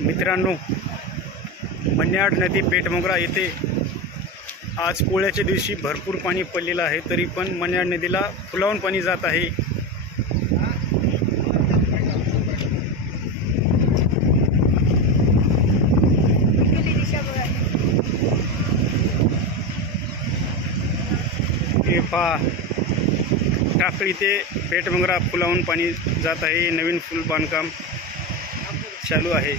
मित्रांनो मन्याड नदी पेटमोगरा येथे आज पोळ्याच्या दिवशी भरपूर पाणी पडलेलं आहे तरी पण मन्याड नदीला फुलावून पाणी जात आहे. हे पहा टाकळी ते पेटमोगरा फुलावून पाणी जात आहे. नवीन फुल बांधकाम चालू आहे.